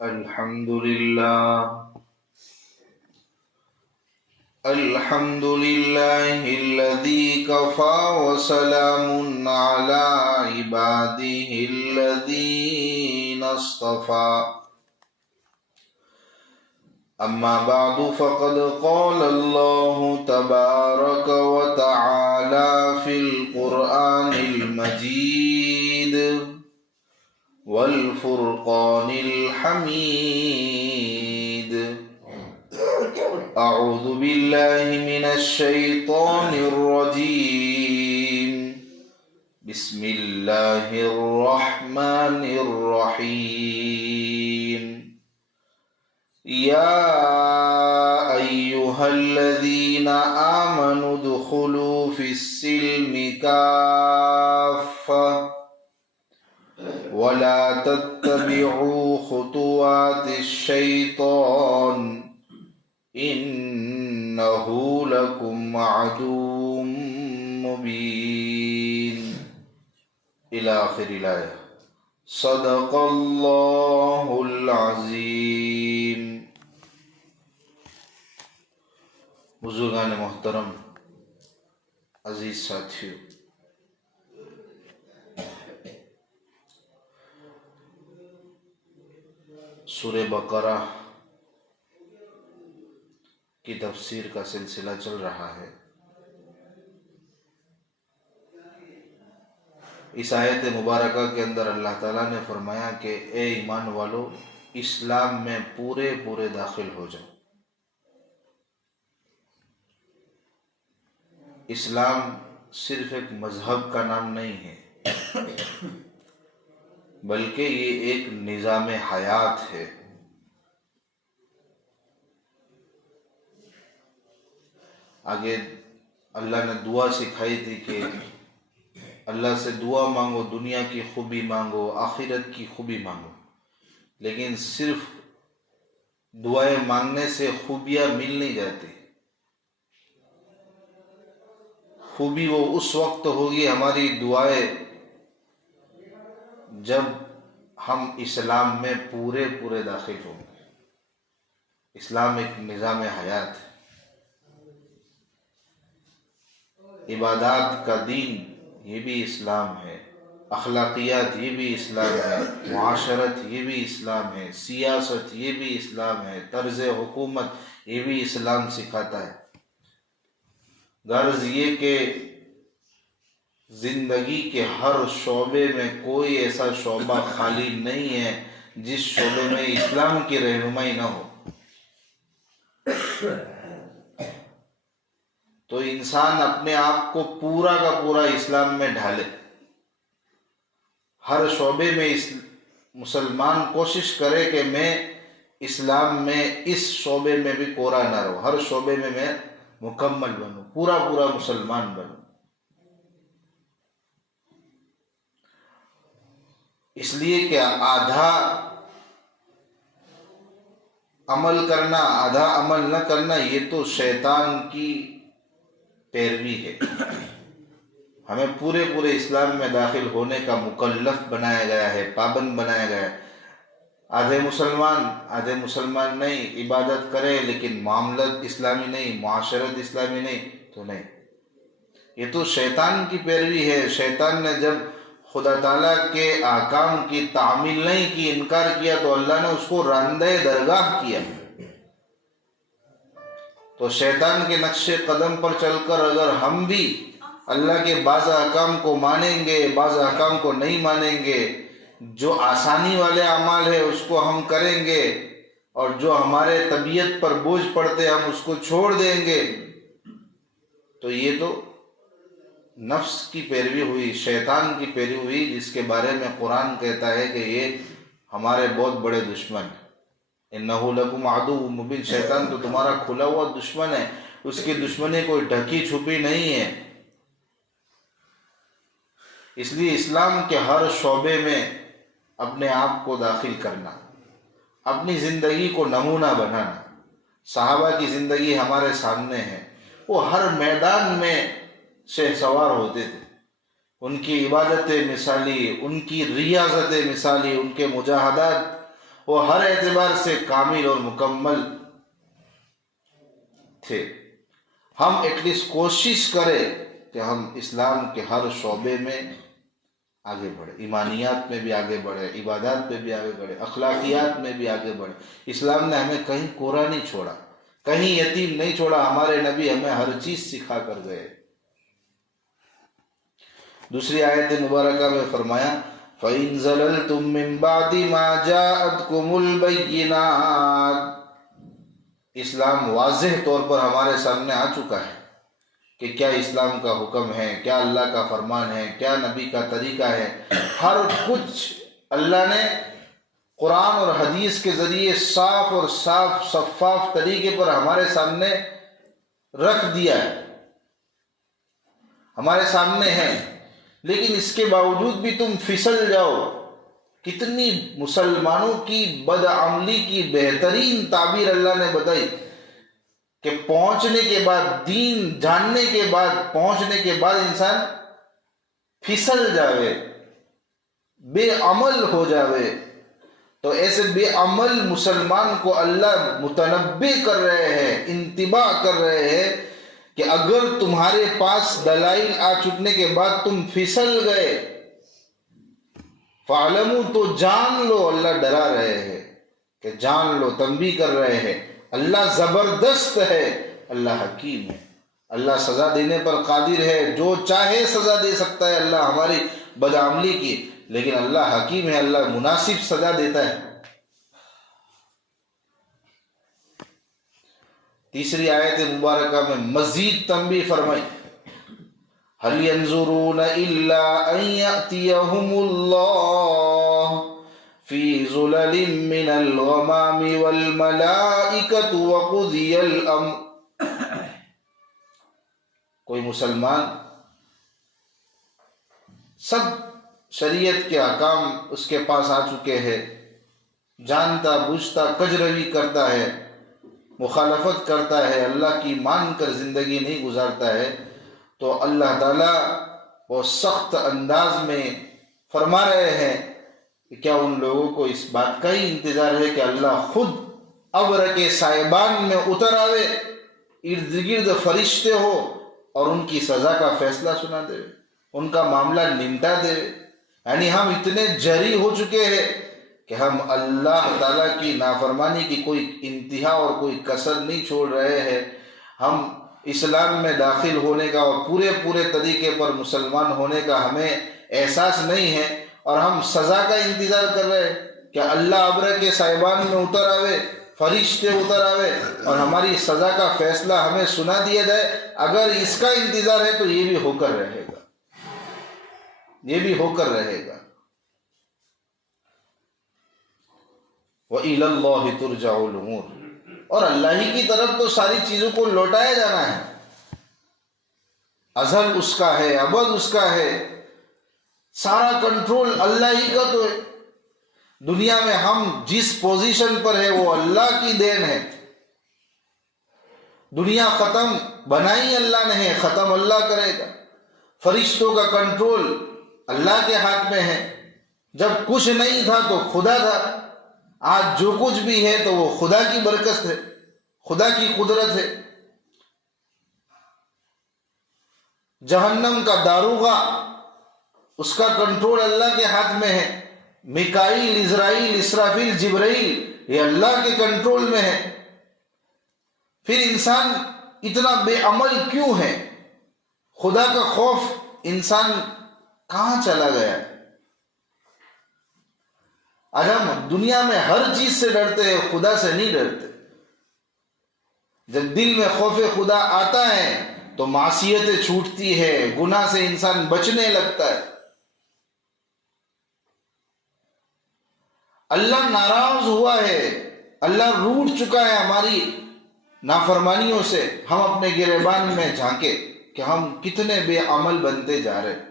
الحمد لله الذي كفى وسلام على عباده الذين اصطفى أما بعد فقد قال الله تبارك وتعالى في القرآن المجيد والفرقان الحميد. أعوذ بالله من الشيطان الرجيم. بسم الله الرحمن الرحيم. يا أيها الذين آمنوا ادخلوا في السلم كافة ولا تتبعوا خطوات الشيطان إنه لكم عدو مبين إلى آخر الآية. صدق اللہ العظیم. بزرگان محترم، عزیز ساتھیو، سورہ بقرہ کی تفسیر کا سلسلہ چل رہا ہے. اس آیت مبارکہ کے اندر اللہ تعالیٰ نے فرمایا کہ اے ایمان والو، اسلام میں پورے داخل ہو جاؤ. اسلام صرف ایک مذہب کا نام نہیں ہے، بلکہ یہ ایک نظام حیات ہے. آگے اللہ نے دعا سکھائی تھی کہ اللہ سے دعا مانگو، دنیا کی خوبی مانگو، آخرت کی خوبی مانگو. لیکن صرف دعائیں مانگنے سے خوبیاں مل نہیں جاتی. خوبی وہ اس وقت ہوگی ہماری دعائیں جب ہم اسلام میں پورے داخل ہوں گے. اسلام ایک نظام حیات ہے، عبادات کا دین یہ بھی اسلام ہے، اخلاقیات یہ بھی اسلام ہے، معاشرت یہ بھی اسلام ہے، سیاست یہ بھی اسلام ہے، طرز حکومت یہ بھی اسلام سکھاتا ہے. غرض یہ کہ زندگی کے ہر شعبے میں کوئی ایسا شعبہ خالی نہیں ہے جس شعبے میں اسلام کی رہنمائی نہ ہو. تو انسان اپنے آپ کو پورا کا پورا اسلام میں ڈھالے. ہر شعبے میں مسلمان کوشش کرے کہ میں اسلام میں اس شعبے میں بھی کوڑا نہ رہوں، ہر شعبے میں میں مکمل بنوں، پورا مسلمان بنوں. اس لیے کہ آدھا عمل کرنا، آدھا عمل نہ کرنا، یہ تو شیطان کی پیروی ہے. ہمیں پورے اسلام میں داخل ہونے کا مکلف بنایا گیا ہے، پابند بنایا گیا ہے. آدھے مسلمان نہیں، عبادت کرے لیکن معاملات اسلامی نہیں، معاشرت اسلامی نہیں تو نہیں. یہ تو شیطان کی پیروی ہے. شیطان نے جب خدا تعالیٰ کے احکام کی تعمیل نہیں کی، انکار کیا، تو اللہ نے اس کو راندہ درگاہ کیا. تو شیطان کے نقش قدم پر چل کر اگر ہم بھی اللہ کے بعض احکام کو مانیں گے، بعض احکام کو نہیں مانیں گے، جو آسانی والے اعمال ہے اس کو ہم کریں گے، اور جو ہمارے طبیعت پر بوجھ پڑتے ہم اس کو چھوڑ دیں گے، تو یہ تو نفس کی پیروی ہوئی، شیطان کی پیروی ہوئی، جس کے بارے میں قرآن کہتا ہے کہ یہ ہمارے بہت بڑے دشمن ہیں. انہ لکم عدو مبین. شیطان تو تمہارا کھلا ہوا دشمن ہے، اس کی دشمنی کوئی ڈھکی چھپی نہیں ہے. اس لیے اسلام کے ہر شعبے میں اپنے آپ کو داخل کرنا، اپنی زندگی کو نمونہ بنانا. صحابہ کی زندگی ہمارے سامنے ہے. وہ ہر میدان میں شہسوار ہوتے تھے. ان کی عبادت مثالی، ان کی ریاضت مثالی، ان کے مجاہدات وہ ہر اعتبار سے کامل اور مکمل تھے۔ ہم ایٹ لیسٹ کوشش کریں کہ ہم اسلام کے ہر شعبے میں آگے بڑھے، ایمانیات میں بھی آگے بڑھے، عبادات میں بھی آگے بڑھے، اخلاقیات میں بھی آگے بڑھے۔ اسلام نے ہمیں کہیں کورا نہیں چھوڑا، کہیں یتیم نہیں چھوڑا۔ ہمارے نبی ہمیں ہر چیز سکھا کر گئے۔ دوسری آیت مبارکہ میں فرمایا فَإِن زَلَلْتُم مِّن بَعْدِ مَا جَاءَتْكُمُ الْبَيِّنَاتُ، اسلام واضح طور پر ہمارے سامنے آ چکا ہے کہ کیا اسلام کا حکم ہے، کیا اللہ کا فرمان ہے، کیا نبی کا طریقہ ہے۔ ہر کچھ اللہ نے قرآن اور حدیث کے ذریعے صاف اور شفاف طریقے پر ہمارے سامنے رکھ دیا ہے، ہمارے سامنے ہے۔ لیکن اس کے باوجود بھی تم پھسل جاؤ۔ کتنی مسلمانوں کی بدعملی کی بہترین تعبیر اللہ نے بتائی کہ پہنچنے کے بعد، دین جاننے کے بعد، پہنچنے کے بعد انسان پھسل جاوے، بے عمل ہو جاوے۔ تو ایسے بے عمل مسلمان کو اللہ متنبہ کر رہے ہیں، انتباہ کر رہے ہیں کہ اگر تمہارے پاس دلائل آ چکنے کے بعد تم پھسل گئے، فَعْلَمُوا، تو جان لو، اللہ ڈرا رہے ہیں کہ جان لو، تنبیہ کر رہے ہیں۔ اللہ زبردست ہے، اللہ حکیم ہے، اللہ سزا دینے پر قادر ہے، جو چاہے سزا دے سکتا ہے اللہ ہماری بدعملی کی، لیکن اللہ حکیم ہے، اللہ مناسب سزا دیتا ہے۔ تیسری آیت مبارکہ میں مزید تنبیہ فرمائی هَلْ يَنظُرُونَ إِلَّا أَن يَأْتِيَهُمُ اللَّهُ فِي ظُلَلٍ مِّنَ الْغَمَامِ وَالْمَلَائِكَةُ وَقُضِيَ الْأَمْرُ۔ کوئی مسلمان سب شریعت کے احکام اس کے پاس آ چکے ہیں، جانتا بوجھتا کجروی کرتا ہے، مخالفت کرتا ہے، اللہ کی مان کر زندگی نہیں گزارتا ہے، تو اللہ تعالیٰ وہ سخت انداز میں فرما رہے ہیں کہ کیا ان لوگوں کو اس بات کا ہی انتظار ہے کہ اللہ خود ابر کے سائبان میں اتر آوے، ارد گرد فرشتے ہو اور ان کی سزا کا فیصلہ سنا دے، ان کا معاملہ نمٹا دے۔ یعنی ہم اتنے جری ہو چکے ہیں کہ ہم اللہ تعالیٰ کی نافرمانی کی کوئی انتہا اور کوئی کسر نہیں چھوڑ رہے ہیں۔ ہم اسلام میں داخل ہونے کا اور پورے طریقے پر مسلمان ہونے کا ہمیں احساس نہیں ہے، اور ہم سزا کا انتظار کر رہے ہیں کہ اللہ ابر کے سائبان میں اتر آوے، فرشتے اتر آوے اور ہماری سزا کا فیصلہ ہمیں سنا دیا جائے۔ اگر اس کا انتظار ہے تو یہ بھی ہو کر رہے گا، یہ بھی ہو کر رہے گا۔ وَإِلَى اللَّهِ تُرْجَعُ الْأُمُورُ، اور اللہ ہی کی طرف تو ساری چیزوں کو لوٹایا جانا ہے۔ ازل اس کا ہے، ابد اس کا ہے، سارا کنٹرول اللہ ہی کا تو ہے۔ دنیا میں ہم جس پوزیشن پر ہے وہ اللہ کی دین ہے۔ دنیا ختم بنائی اللہ نے ہے، ختم اللہ کرے گا۔ فرشتوں کا کنٹرول اللہ کے ہاتھ میں ہے۔ جب کچھ نہیں تھا تو خدا تھا، آج جو کچھ بھی ہے تو وہ خدا کی برکت ہے، خدا کی قدرت ہے۔ جہنم کا داروغہ، اس کا کنٹرول اللہ کے ہاتھ میں ہے۔ میکائیل، اسرائیل، اسرافیل، جبرائیل، یہ اللہ کے کنٹرول میں ہے۔ پھر انسان اتنا بے عمل کیوں ہے؟ خدا کا خوف انسان کہاں چلا گیا؟ آج ہم دنیا میں ہر چیز سے ڈرتے ہیں، خدا سے نہیں ڈرتے۔ جب دل میں خوف خدا آتا ہے تو معصیتیں چھوٹتی ہے، گناہ سے انسان بچنے لگتا ہے۔ اللہ ناراض ہوا ہے، اللہ روٹھ چکا ہے ہماری نافرمانیوں سے۔ ہم اپنے گریبان میں جھانکے کہ ہم کتنے بے عمل بنتے جا رہے ہیں۔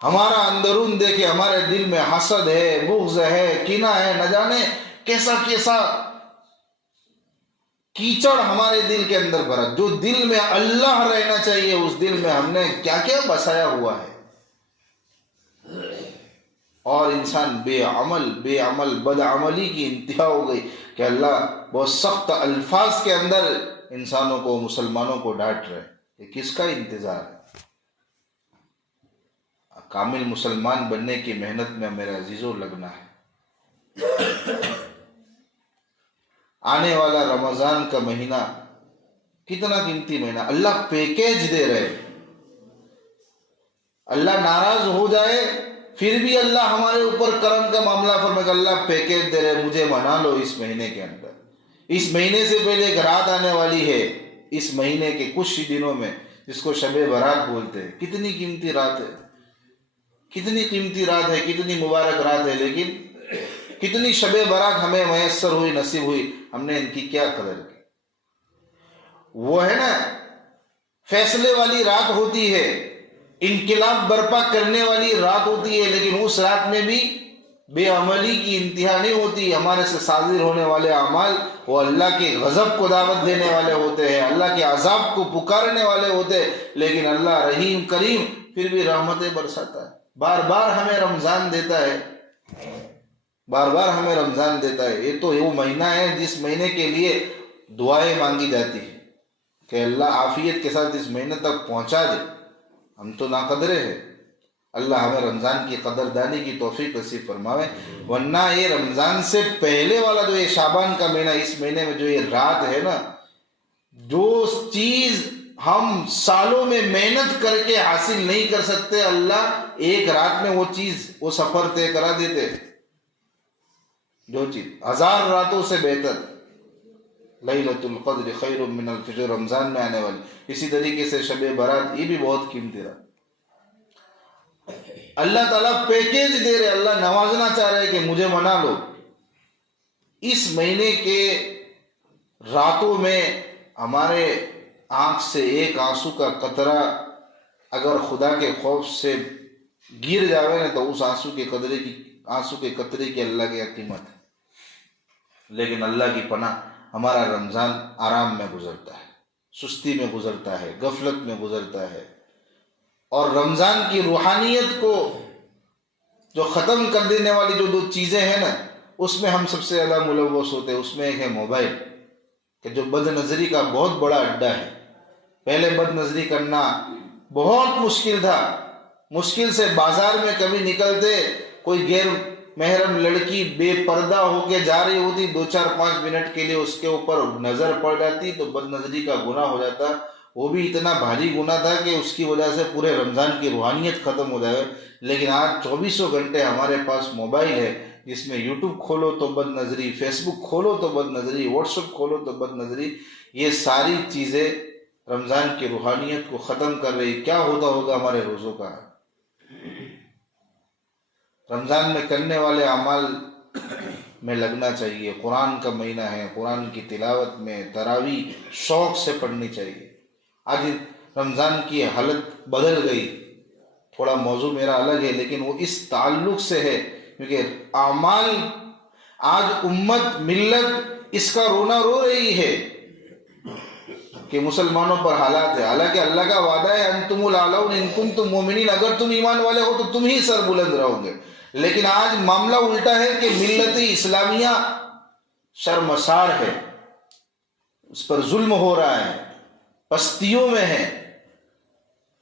ہمارا اندرون دیکھے، ہمارے دل میں حسد ہے، بغض ہے، کینہ ہے، نہ جانے کیسا کیسا کیچڑ ہمارے دل کے اندر بھرا۔ جو دل میں اللہ رہنا چاہیے اس دل میں ہم نے کیا کیا بسایا ہوا ہے۔ اور انسان بے عمل بدعملی کی انتہا ہو گئی کہ اللہ بہت سخت الفاظ کے اندر انسانوں کو مسلمانوں کو ڈانٹ رہے کہ کس کا انتظار ہے؟ کامل مسلمان بننے کی محنت میں میرے عزیزوں لگنا ہے۔ آنے والا رمضان کا مہینہ کتنا قیمتی مہینہ، اللہ پیکیج دے رہے، اللہ ناراض ہو جائے پھر بھی اللہ ہمارے اوپر کرم کا معاملہ فرمائے کہ اللہ پیکیج دے رہے، مجھے منا لو اس مہینے کے اندر۔ اس مہینے سے پہلے ایک رات آنے والی ہے، اس مہینے کے کچھ ہی دنوں میں، جس کو شب برات بولتے ہیں۔ کتنی قیمتی رات ہے، کتنی قیمتی رات ہے، کتنی مبارک رات ہے، لیکن کتنی شب برات ہمیں میسر ہوئی، نصیب ہوئی، ہم نے ان کی کیا قدر کی۔ وہ ہے نا فیصلے والی رات ہوتی ہے، انقلاب برپا کرنے والی رات ہوتی ہے، لیکن اس رات میں بھی بے عملی کی انتہا نہیں ہوتی۔ ہمارے سے صادر ہونے والے اعمال وہ اللہ کے غضب کو دعوت دینے والے ہوتے ہیں، اللہ کے عذاب کو پکارنے والے ہوتے ہیں، لیکن اللہ رحیم کریم پھر بھی رحمتیں برساتا ہے، بار بار ہمیں رمضان دیتا ہے، بار بار ہمیں رمضان دیتا ہے۔ یہ تو وہ مہینہ ہے جس مہینے کے لیے دعائیں مانگی جاتی ہے کہ اللہ عافیت کے ساتھ اس مہینے تک پہنچا دے۔ ہم تو ناقدرے ہیں، اللہ ہمیں رمضان کی قدردانی کی توفیق نصیب فرماوے۔ ورنہ یہ رمضان سے پہلے والا جو یہ شعبان کا مہینہ، اس مہینے میں جو یہ رات ہے نا، جو چیز ہم سالوں میں محنت کر کے حاصل نہیں کر سکتے، اللہ ایک رات میں وہ چیز، وہ سفر طے کرا دیتے، جو چیز 1000 راتوں سے بہتر۔ لیلۃ القدر خیر من الف شہر، رمضان میں آنے والی۔ اسی طریقے سے شب برات، یہ بھی بہت قیمتی رات۔ اللہ تعالیٰ پیکیج دے رہے، اللہ نوازنا چاہ رہے کہ مجھے منا لو۔ اس مہینے کے راتوں میں ہمارے آنکھ سے ایک آنسو کا قطرہ اگر خدا کے خوف سے گر جاوے نا، تو اس آنسو کے قطرے کی اللہ کی قیمت ہے۔ لیکن اللہ کی پناہ، ہمارا رمضان آرام میں گزرتا ہے، سستی میں گزرتا ہے، غفلت میں گزرتا ہے، اور رمضان کی روحانیت کو جو ختم کر دینے والی جو 2 چیزیں ہیں نا، اس میں ہم سب سے زیادہ ملوث ہوتے ہیں۔ اس میں ایک ہے موبائل، کہ جو بد نظری کا بہت بڑا اڈا ہے۔ پہلے بد نظری کرنا بہت مشکل تھا، مشکل سے بازار میں کبھی نکلتے، کوئی غیر محرم لڑکی بے پردہ ہو کے جا رہی ہوتی، 2-4-5 منٹ کے لیے اس کے اوپر نظر پڑ جاتی تو بد نظری کا گناہ ہو جاتا۔ وہ بھی اتنا بھاری گناہ تھا کہ اس کی وجہ سے پورے رمضان کی روحانیت ختم ہو جائے۔ لیکن آج 24 گھنٹے ہمارے پاس موبائل ہے، جس میں یوٹیوب کھولو تو بد نظری، فیس بک کھولو تو بد نظری، واٹس ایپ کھولو تو بد نظری۔ یہ ساری چیزیں رمضان کی روحانیت کو ختم کر رہی۔ کیا ہوتا ہوگا ہمارے روزوں کا؟ رمضان میں کرنے والے اعمال میں لگنا چاہیے۔ قرآن کا مہینہ ہے، قرآن کی تلاوت میں تراویح شوق سے پڑھنی چاہیے۔ آج رمضان کی حالت بدل گئی، تھوڑا موضوع میرا الگ ہے، لیکن وہ اس تعلق سے ہے کیونکہ اعمال، آج امت ملت اس کا رونا رو رہی ہے کہ مسلمانوں پر حالات ہے۔ حالانکہ اللہ کا وعدہ ہے انتم الاعلون ان کنتم مومنین، اگر تم ایمان والے ہو تو تم ہی سر بلند رہو گے۔ لیکن آج معاملہ الٹا ہے کہ ملت اسلامیہ شرمسار ہے، اس پر ظلم ہو رہا ہے، پستیوں میں ہے۔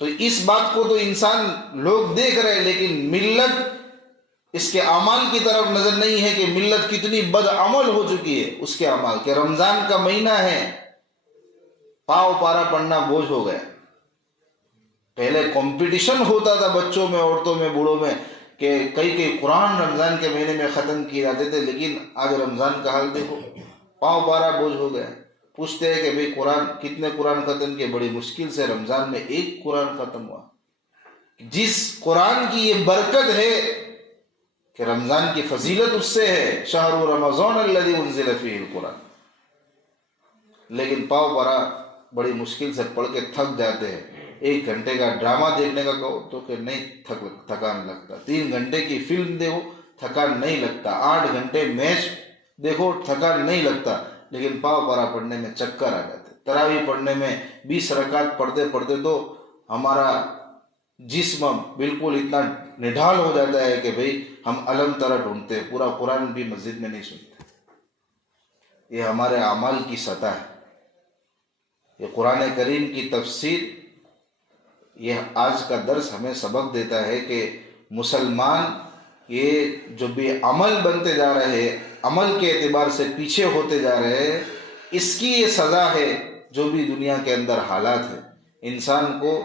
تو اس بات کو تو انسان لوگ دیکھ رہے ہیں، لیکن ملت اس کے اعمال کی طرف نظر نہیں ہے کہ ملت کتنی بد عمل ہو چکی ہے اس کے اعمال کہ رمضان کا مہینہ ہے، پاؤ پارا پڑھنا بوجھ ہو گیا۔ پہلے کمپٹیشن ہوتا تھا بچوں میں، عورتوں میں، بوڑھوں میں، کہ کئی قرآن رمضان کے مہینے میں ختم کیے جاتے تھے، لیکن آج رمضان کا حال دیکھو، پاؤ پارا بوجھ ہو گیا۔ پوچھتے ہیں کہ بھئی قرآن کتنے قرآن ختم کیے؟ بڑی مشکل سے رمضان میں 1 قرآن ختم ہوا۔ جس قرآن کی یہ برکت ہے کہ رمضان کی فضیلت اس سے ہے، شہر رمضان الذی انزل فیہ القرآن، لیکن پاؤ پارا بڑی مشکل سے پڑھ کے تھک جاتے ہیں۔ 1 گھنٹے کا ڈرامہ دیکھنے کا کہو تو کہ نہیں تھکان لگتا، 3 گھنٹے کی فلم دیکھو تھکان نہیں لگتا، 8 گھنٹے میچ دیکھو تھکان نہیں لگتا، لیکن پاؤ پارا پڑھنے میں چکر آ جاتے۔ تراویح پڑھنے میں 20 رکعت پڑھتے پڑھتے تو ہمارا جسم بالکل اتنا نڈھال ہو جاتا ہے کہ بھئی ہم علم ترہ ڈھونڈتے ہیں، پورا قرآن بھی مسجد میں نہیں سنتے. یہ ہمارے اعمال کی سطح ہے. یہ قرآن کریم کی تفسیر، یہ آج کا درس ہمیں سبق دیتا ہے کہ مسلمان یہ جو بھی عمل بنتے جا رہے ہیں، عمل کے اعتبار سے پیچھے ہوتے جا رہے ہیں، اس کی یہ سزا ہے جو بھی دنیا کے اندر حالات ہیں. انسان کو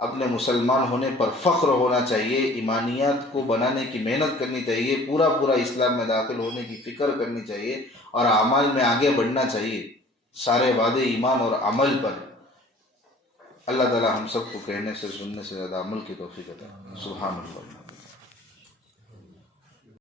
اپنے مسلمان ہونے پر فخر ہونا چاہیے، ایمانیات کو بنانے کی محنت کرنی چاہیے، پورا اسلام میں داخل ہونے کی فکر کرنی چاہیے اور اعمال میں آگے بڑھنا چاہیے. سارے وعدے ایمان اور عمل پر. اللہ تعالی ہم سب کو کہنے سے سننے سے زیادہ عمل کی توفیق عطا. سبحان اللہ.